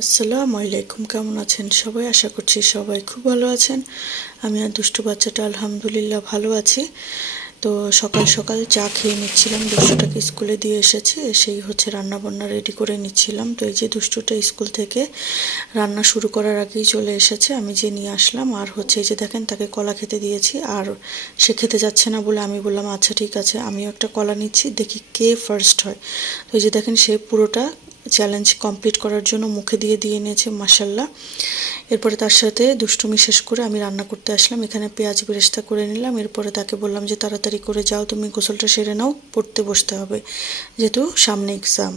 আসসালামু আলাইকুম, কেমন আছেন সবাই? আশা করছি সবাই খুব ভালো আছেন। আমি আর দুষ্টু বাচ্চাটা আলহামদুলিল্লাহ ভালো আছি। তো সকাল সকাল চা খেয়ে নিচ্ছিলাম, দুষ্টুটাকে স্কুলে দিয়ে এসেছি, এসেই হচ্ছে রান্না বান্না রেডি করে নিচ্ছিলাম। তো এই যে দুষ্টুটা স্কুল থেকে রান্না শুরু করার আগেই চলে এসেছে, আমি যে নিয়ে আসলাম। আর হচ্ছে এই যে দেখেন, তাকে কলা খেতে দিয়েছি, আর সে খেতে যাচ্ছে না বলে আমি বললাম আচ্ছা ঠিক আছে, আমিও একটা কলা নিচ্ছি, দেখি কে ফার্স্ট হয়। তো এই যে দেখেন, সে পুরোটা চ্যালেঞ্জ কমপ্লিট করার জন্য মুখে দিয়ে দিয়ে নিয়েছে মাশাল্লাহ। এরপরে তার সাথে দুষ্টুমি শেষ করে আমি রান্না করতে আসলাম। এখানে পেঁয়াজ বেরেস্তা করে নিলাম। এরপরে তাকে বললাম যে তাড়াতাড়ি করে যাও, তুমি গোসলটা সেরে নাও, পড়তে বসতে হবে, যেহেতু সামনে এক্সাম।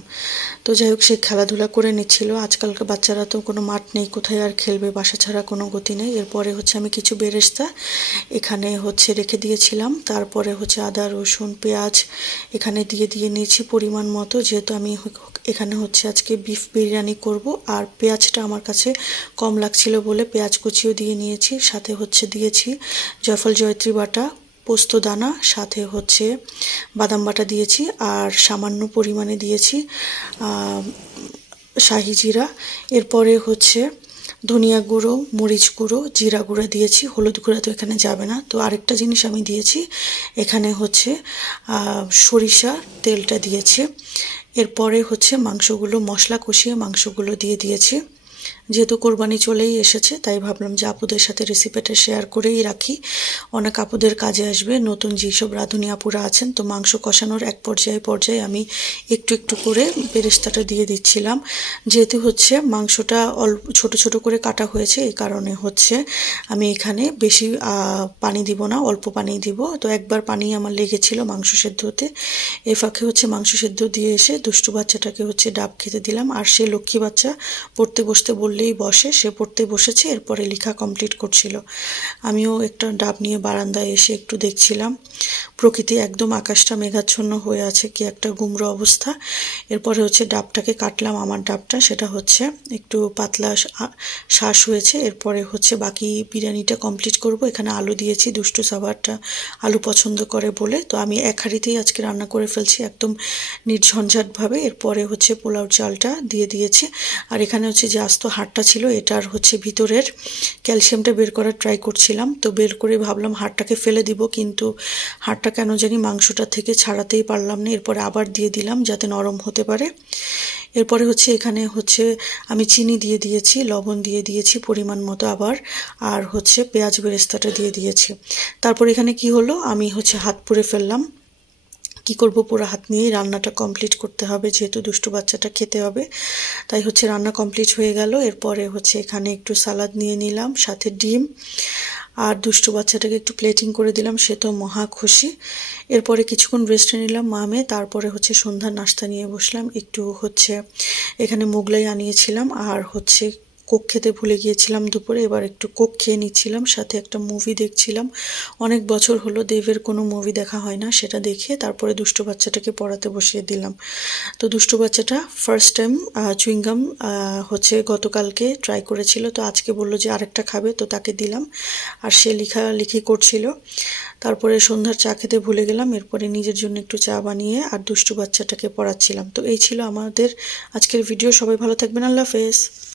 তো যাই হোক, সে খেলাধুলা করে নিচ্ছিল। আজকালকার বাচ্চারা তো কোনো মাঠ নেই, কোথায় আর খেলবে, বাসা ছাড়া কোনো গতি নেই। এরপরে হচ্ছে আমি কিছু বেরেস্তা এখানে হচ্ছে রেখে দিয়েছিলাম। তারপরে হচ্ছে আদা রসুন পেঁয়াজ এখানে দিয়ে দিয়ে নিয়েছি পরিমাণ মতো, যেহেতু আমি এখানে হচ্ছে আজকে বিফ বিরিয়ানি করব। আর পেঁয়াজটা আমার কাছে কম লাগছিল বলে পেঁয়াজ কুচিও দিয়ে নিয়েছি। সাথে হচ্ছে দিয়েছি জয়ফল জয়ত্রী বাটা, পোস্ত দানা, সাথে হচ্ছে বাদাম বাটা দিয়েছি, আর সামান্য পরিমাণে দিয়েছি শাহি জিরা। এরপরে হচ্ছে ধনিয়া গুঁড়ো, মরিচ গুঁড়ো, জিরা গুঁড়ো দিয়েছি, হলুদ গুঁড়া তো এখানে যাবে না। তো আরেকটা জিনিস আমি দিয়েছি এখানে হচ্ছে সরিষা তেলটা দিয়েছি। এরপরে হচ্ছে মাংসগুলো মশলা কষিয়ে মাংসগুলো দিয়ে দিয়েছি। যেহেতু কোরবানি চলেই এসেছে, তাই ভাবলাম যে আপুদের সাথে রেসিপিটা শেয়ার করেই রাখি, অনেক আপুদের কাজে আসবে, নতুন যেসব রাঁধুনি আপুরা আছেন। তো মাংস কষানোর এক পর্যায়ে পর্যায়ে আমি একটু একটু করে বেরেস্তাটা দিয়ে দিচ্ছিলাম। যেহেতু হচ্ছে মাংসটা অল্প ছোট ছোট করে কাটা হয়েছে, এই কারণে হচ্ছে আমি এখানে বেশি পানি দিব না, অল্প পানি দিব। তো একবার পানি আমার লেগেছিল মাংস সেদ্ধ হতে। এ ফাঁকে হচ্ছে মাংস সেদ্ধ দিয়ে এসে দুষ্টু বাচ্চাটাকে হচ্ছে ডাব খেতে দিলাম। আর সে লক্ষ্মী বাচ্চা, পড়তে বসতে বললেই বসে, সে পড়তে বসেছে, এরপরে লেখা কমপ্লিট করছিল। আমিও একটা ডাব নিয়ে বারান্দায় এসে একটু দেখছিলাম। প্রকৃতি একদম, আকাশটা মেঘাচ্ছন্ন হয়ে আছে, কি একটা গুমড়ো অবস্থা। এরপরে হচ্ছে ডাবটাকে কাটলাম, আমার ডাবটা সেটা হচ্ছে একটু পাতলা শ্বাস হয়েছে। এরপরে হচ্ছে বাকি বিরিয়ানিটা কমপ্লিট করব। এখানে আলু দিয়েছি, দুষ্টু সাবারটা আলু পছন্দ করে বলে, তো আমি এক হাঁড়িতেই আজকে রান্না করে ফেলছি একদম নির্ঝঞ্ঝাটভাবে। এরপরে হচ্ছে পোলাও চালটা দিয়ে দিয়েছি। আর এখানে হচ্ছে যে আস্ত হাড়টা ছিল, এটার হচ্ছে ভিতরের ক্যালসিয়ামটা বের করার ট্রাই করছিলাম। তো বের করে ভাবলাম হাড়টাকে ফেলে দিব, কিন্তু হাড়টা কেন জানি মাংসটা থেকে ছাড়াতেই পারলাম না। এরপরে আবার দিয়ে দিলাম যাতে নরম হতে পারে। এরপরে হচ্ছে এখানে হচ্ছে আমি চিনি দিয়ে দিয়েছি, লবণ দিয়ে দিয়েছি পরিমাণ মতো আবার, আর হচ্ছে পেঁয়াজ বেরেস্তাটা দিয়ে দিয়েছি। তারপর এখানে কি হলো, আমি হচ্ছে হাত পুড়ে ফেললাম। কি করব, পুরো হাত নিয়েই রান্নাটা কমপ্লিট করতে হবে, যেহেতু দুষ্টু বাচ্চাটা খেতে হবে। তাই হচ্ছে রান্না কমপ্লিট হয়ে গেল। এরপরে হচ্ছে এখানে একটু সালাদ নিয়ে নিলাম, সাথে ডিম, আর দুষ্টু বাচ্চাটাকে একটু প্লেটিং করে দিলাম, সে তো মহা খুশি। এরপরে কিছুক্ষণ রেস্টে নিলাম মামে। তারপরে হচ্ছে সন্ধ্যার নাস্তা নিয়ে বসলাম। একটু হচ্ছে এখানে মোগলাই আনিয়েছিলাম, আর হচ্ছে কোক খেতে ভুলে গিয়েছিলাম দুপুরে, এবার একটু কোক খেয়ে নিচ্ছিলাম, সাথে একটা মুভি দেখছিলাম। অনেক বছর হলো দেবের কোনো মুভি দেখা হয় না, সেটা দেখে তারপরে দুষ্টু বাচ্চাটাকে পড়াতে বসিয়ে দিলাম। তো দুষ্টু বাচ্চাটা ফার্স্ট টাইম চুইংগাম হচ্ছে গতকালকে ট্রাই করেছিল, তো আজকে বলল যে আরেকটা খাবে, তো তাকে দিলাম। আর সে লেখালেখি করছিল। তারপরে সন্ধ্যার চা খেতে ভুলে গেলাম। এরপরে নিজের জন্য একটু চা বানিয়ে আর দুষ্টু বাচ্চাটাকে পড়াচ্ছিলাম। তো এই ছিল আমাদের আজকের ভিডিও। সবাই ভালো থাকবেন, আল্লাহ হাফেজ।